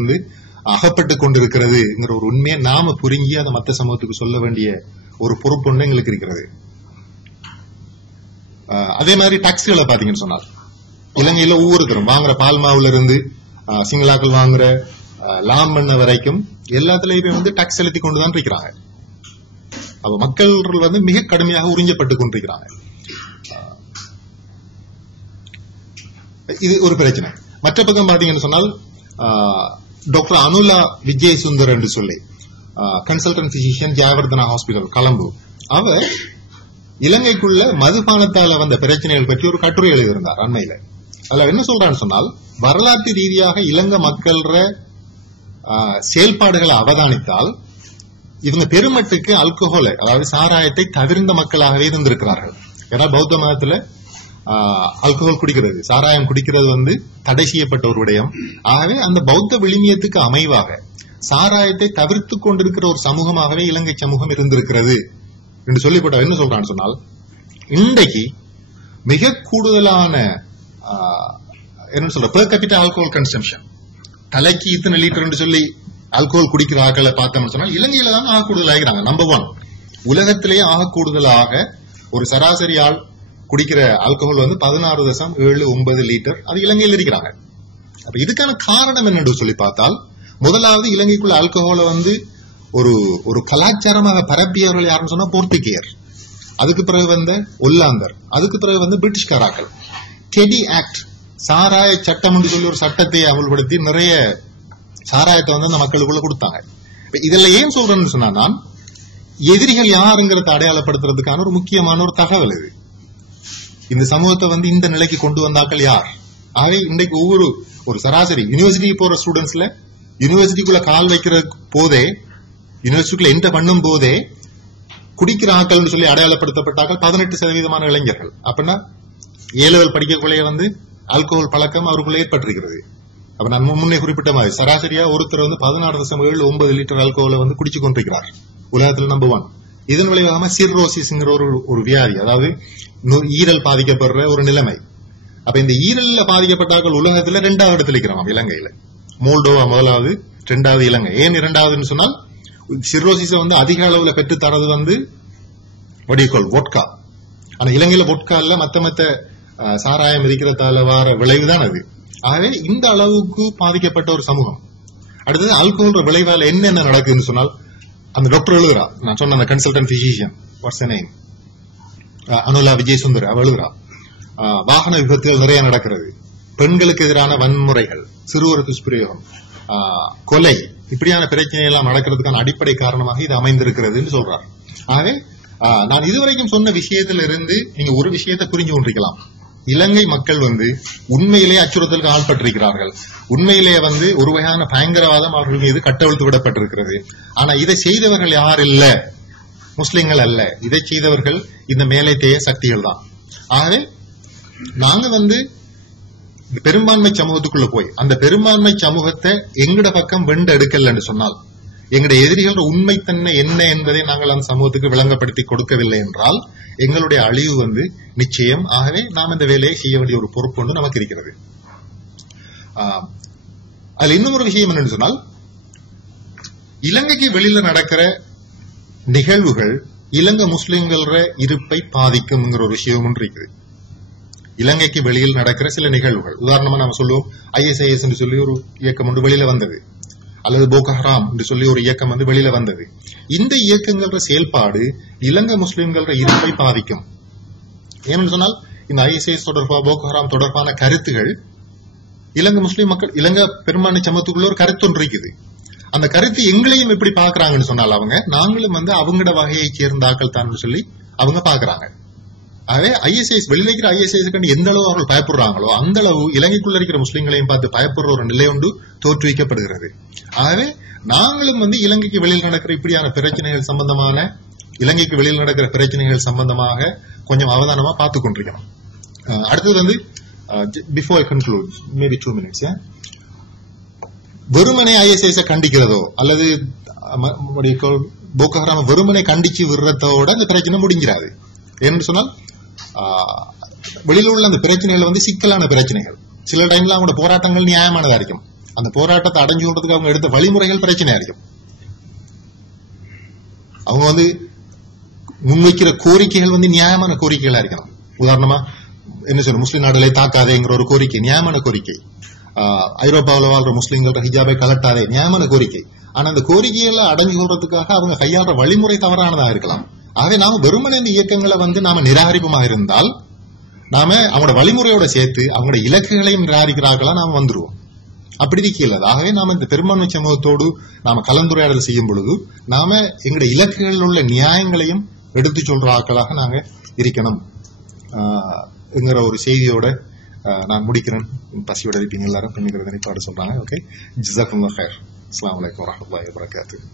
அகப்பட்டு கொண்டிருக்கிறதுங்கிற ஒரு உண்மையை நாம புரிஞ்சு அதை மற்ற சமூகத்துக்கு சொல்ல வேண்டிய ஒரு பொறுப்பு ஒன்று எங்களுக்கு இருக்கிறது. அதே மாதிரி டாக்ஸ்களை பாத்தீங்கன்னு சொன்னால், இலங்கையில ஒவ்வொருத்தரும் வாங்குற பால் மாவுல இருந்து சிங்களாக்கள் வாங்குற லாம் பண்ண வரைக்கும் எல்லாத்துலயுமே வந்து டாக்ஸ் செலுத்தி கொண்டுதான் இருக்கிறாங்க. அப்ப மக்கள் வந்து மிக கடுமையாக உறிஞ்சப்பட்டு கொண்டிருக்கிறாங்க. இது ஒரு பிரச்சனை. மற்ற பக்கம் பாத்தீங்கன்னு சொன்னால் டாக்டர் அனுலா விஜய் சுந்தர் என்று சொல்லி கன்சல்டன்ட் பிசிஷியன் ஜெயவர்தனா ஹாஸ்பிட்டல் கொலம்பு, அவர் இலங்கைக்குள்ள மதுபானத்தால வந்த பிரச்சனைகள் பற்றி ஒரு கட்டுரை எழுதியிருந்தார் அண்மையில. அதுல என்ன சொல்றான்னு சொன்னால், வரலாற்று ரீதியாக இலங்கை மக்கள செயல்பாடுகளை அவதானித்தால் இவங்க பெருமட்டுக்கு ஆல்கஹாலை, அதாவது சாராயத்தை தவிர்ந்த மக்களாகவே இருந்திருக்கிறார்கள். ஏன்னா பௌத்த மதத்துல ஆல்கஹால் குடிக்கிறது, சாராயம் குடிக்கிறது வந்து தடை செய்யப்பட்ட ஒரு விடயம். ஆகவே அந்த பௌத்த விழுமியத்துக்கு அமைவாக சாராயத்தை தவிர்த்து கொண்டிருக்கிற ஒரு சமூகமாகவே இலங்கை சமூகம் இருந்திருக்கிறது என்று சொல்லிப்பட்ட என்ன சொல்றான்னு சொன்னால், இன்றைக்கு மிக கூடுதலான என்ன சொல்ற பெர் கேபிட்டா ஆல்கஹால் கன்சம்ஷன், தலைக்கு இத்தனை லிட்டர் சொல்லி ஆல்கஹால் குடிக்கிற ஆக்களை பார்த்தோம்னு சொன்னால் இலங்கையில தான் ஆக கூடுதல் ஆகிறாங்க. நம்பர் 1 உலகத்திலேயே ஆக கூடுதலாக ஒரு சராசரி ஆள் குடிக்கிற ஆல்கஹால் வந்து 16.79 லிட்டர், அது இலங்கையில் இருக்கிறாங்க. அப்ப இதுக்கான காரணம் என்னன்னு சொல்லி பார்த்தால், முதலாவது இலங்கைக்குள்ள ஆல்கஹாலை வந்து ஒரு கலாச்சாரமாக பரப்பியவர்கள் யாருன்னு சொன்னா போர்த்துகேயர், அதுக்கு பிறகு வந்த ஒல்லாந்தர், அதுக்கு பிறகு வந்து பிரிட்டிஷ்காராக்கள். டெடி ஆக்ட் சாராய சட்டம் என்று சொல்லி ஒரு சட்டத்தை அமல்படுத்தி நிறைய சாராயத்தை வந்து அந்த மக்களுக்குள்ள கொடுத்தாங்க. இதெல்லாம் ஏன் சொல்றேன்னு சொன்னா, நான் எதிரிகள் யாருங்கிறத அடையாளப்படுத்துறதுக்கான ஒரு முக்கியமான ஒரு தகவல் இது. இந்த சமூகத்தை வந்து இந்த நிலைக்கு கொண்டு வந்தாக்கள் யார்? ஆகவே இன்றைக்கு ஒரு சராசரி யூனிவர்சிட்டி போற ஸ்டூடெண்ட்ஸ்ல யூனிவர்சிட்டிக்குள்ள கால் வைக்கிற போதே, யூனிவர்சிட்டிக்குள்ள என்டர் பண்ணும் போதே குடிக்கிற ஆக்கள் சொல்லி அடையாளப்படுத்தப்பட்டாக்கள் 18% இளைஞர்கள். அப்படின்னா ஏலெவல் படிக்கக்குள்ளேயே வந்து ஆல்கஹால் பழக்கம் அவருக்குள்ள ஏற்பட்டிருக்கிறது. அப்ப நான் முன்னே குறிப்பிட்ட மாதிரி சராசரியா ஒருத்தர் வந்து 16.79 லிட்டர் ஆல்கஹாலை வந்து குடிச்சு கொண்டிருக்கிறார், உலகத்தில் நம்பர் 1. இதன் விளைவாக சிர்ரோசிஸ்ங்கிற ஒரு வியாதி, அதாவது ஈரல் பாதிக்கப்படுற ஒரு நிலைமை. அப்ப இந்த ஈரல்ல பாதிக்கப்பட்டார்கள் உலகத்துல 2வது இடத்துல இருக்கிறோம். இலங்கையில மோல்டோவா முதலாவது, 2வது இலங்கை. ஏன் 2வதுன்னு சொன்னால், சிர்ரோசிஸை வந்து அதிக அளவுல பெற்று தரது வந்து வோட்கா. ஆனா இலங்கையில வோட்கா இல்ல, மத்த சாராயம் இருக்கிறதால வார விளைவுதான் அது. ஆகவே இந்த அளவுக்கு பாதிக்கப்பட்ட ஒரு சமூகம். அடுத்தது ஆல்கஹால் விளைவால என்னென்ன நடக்குதுன்னு சொன்னால், அந்த டாக்டர் எழுதுறா, நான் சொன்ன அந்த consultant physician what's name Anula Vijay Sundar, அவ எழுதுறா, வாகன விபத்துகள் நிறைய நடக்கிறது, பெண்களுக்கு எதிரான வன்முறைகள், சிறுவர் துஷ்பிரயோகம், கொலை, இப்படியான பிரச்சனை எல்லாம் நடக்கிறதுக்கான அடிப்படை காரணமாக இது அமைந்திருக்கிறது சொல்றார். ஆகவே நான் இதுவரைக்கும் சொன்ன விஷயத்துல இருந்து நீங்க ஒரு விஷயத்தை புரிஞ்சு கொண்டிருக்கலாம். இலங்கை மக்கள் வந்து உண்மையிலேயே அச்சுறுத்தலுக்கு ஆள்பட்டிருக்கிறார்கள். உண்மையிலேயே வந்து ஒரு வகையான பயங்கரவாதம் அவர்கள் மீது கட்டவிழ்த்து விடப்பட்டிருக்கிறது. ஆனா இதை செய்தவர்கள் யார் இல்ல, முஸ்லிம்கள் அல்ல. இதை செய்தவர்கள் இந்த மேலைத்தேய சக்திகள் தான். ஆகவே நாங்க வந்து பெரும்பான்மை சமூகத்துக்குள்ள போய் அந்த பெரும்பான்மை சமூகத்தை எங்கட பக்கம் வெண்டு எடுக்கலன்னு சொன்னால், எங்களுடைய எதிரிகளோட உண்மைத்தன்மை என்ன என்பதை நாங்கள் அந்த சமூகத்துக்கு விளங்கப்படுத்தி கொடுக்கவில்லை என்றால் எங்களுடைய அழிவு வந்து நிச்சயம். ஆகவே நாம் இந்த வேலையை செய்ய வேண்டிய ஒரு பொறுப்பு ஒன்று நமக்கு இருக்கிறது. அதுல இன்னும் ஒரு விஷயம் என்னன்னு சொன்னால், இலங்கைக்கு வெளியில நடக்கிற நிகழ்வுகள் இலங்கை முஸ்லிம்கள இருப்பை பாதிக்கும்ங்கிற ஒரு விஷயம் ஒன்று இருக்குது. இலங்கைக்கு வெளியில் நடக்கிற சில நிகழ்வுகள், உதாரணமா நாம சொல்லுவோம் ISIS என்று சொல்லி ஒரு இயக்கம் ஒன்று வெளியில வந்தது, அல்லது போகோ ஹராம் என்று சொல்லி ஒரு இயக்கம் வந்து வெளியில வந்தது. இந்த இயக்கங்கள செயல்பாடு இலங்கை முஸ்லிம்கள இருப்பை பாதிக்கும். ஏன்னு சொன்னால், இந்த ISIS தொடர்பா போகோ ஹராம் தொடர்பான கருத்துகள் இலங்கை முஸ்லிம் மக்கள், இலங்கை பெரும்பான்மை சமூகத்துக்குள்ள ஒரு கருத்து ஒன்று இருக்குது. அந்த கருத்து எங்களையும் எப்படி பாக்குறாங்கன்னு சொன்னால், நாங்களும் வந்து அவங்களோட வகையை சேர்ந்த ஆக்கள் தான் சொல்லி அவங்க பாக்குறாங்க. ஆகவே ISIS வெளியில இருக்கிற ISIS கண்டு எந்த அளவு அவர்கள் பயப்படுறாங்களோ அந்த அளவு இலங்கைக்குள்ள இருக்கிற முஸ்லிம்களையும் பார்த்து பயப்படுற ஒரு நிலை ஒன்று தோற்றுவிக்கப்படுகிறது. ஆகவே நாங்களும் வந்து இலங்கைக்கு வெளியில் நடக்கிற இப்படியான பிரச்சனைகள் சம்பந்தமான, இலங்கைக்கு வெளியில் நடக்கிற பிரச்சனைகள் சம்பந்தமாக கொஞ்சம் அவதானமா பார்த்து கொண்டிருக்கணும். அடுத்தது வந்து before I conclude, maybe 2 minutes, வெறுமனை ISIS கண்டிக்கிறதோ அல்லது போகோ ஹராம் வெறுமனை கண்டிச்சு விடுறதோட அந்த பிரச்சனை முடிஞ்சிடாது. ஏன்னு சொன்னால், வெளியில உள்ள அந்த பிரச்சனைகள் வந்து சிக்கலான பிரச்சனைகள். சில டைம்ல அவங்களோட போராட்டங்கள் நியாயமானதா இருக்கும். அந்த போராட்டத்தை அடைஞ்சு கொள்றதுக்கு அவங்க எடுத்த வழிமுறைகள் பிரச்சனையா இருக்கும். அவங்க வந்து முன்வைக்கிற கோரிக்கைகள் வந்து நியாயமான கோரிக்கைகளா இருக்கணும். உதாரணமா என்ன சொல்ற முஸ்லிம் நாடுகளை தாக்காதேங்கிற ஒரு கோரிக்கை, நியாயமான கோரிக்கை. ஐரோப்பாவில் வாழ்ற முஸ்லிம்கள ஹிஜாபை கலட்டாதே, நியாயமான கோரிக்கை. ஆனா அந்த கோரிக்கைகளை அடங்கி கொள்றதுக்காக அவங்க கையாளுற வழிமுறை தவறானதா இருக்கலாம். ஆகவே நாம வெறுமனே இந்த இயக்கங்களை நாம நிராகரிப்புமாக இருந்தால் நாம அவங்களோட வழிமுறையோட சேர்த்து அவங்களோட இலக்குகளையும் நிராகரிக்கிறார்களா நாம வந்துருவோம். அப்படி இருக்கல. ஆகவே நாம இந்த பெரும்பான்மை சமூகத்தோடு நாம கலந்துரையாடல் செய்யும் பொழுது நாம எங்களுடைய இலக்குகளில் உள்ள நியாயங்களையும் எடுத்து சொல்ற ஆட்களாக நாங்க இருக்கணும் என்கிற ஒரு செய்தியோட நான் முடிக்கிறேன். பசியோட இருப்பீங்க எல்லாரும் பண்ணிக்கிறத நினைப்பாடு சொல்றாங்க. ஓகே, ஜஸாக்குல்லாஹ் ஹைர். அஸ்ஸலாமு அலைக்கும் வரஹ்மத்துல்லாஹி வபரகாத்துஹு.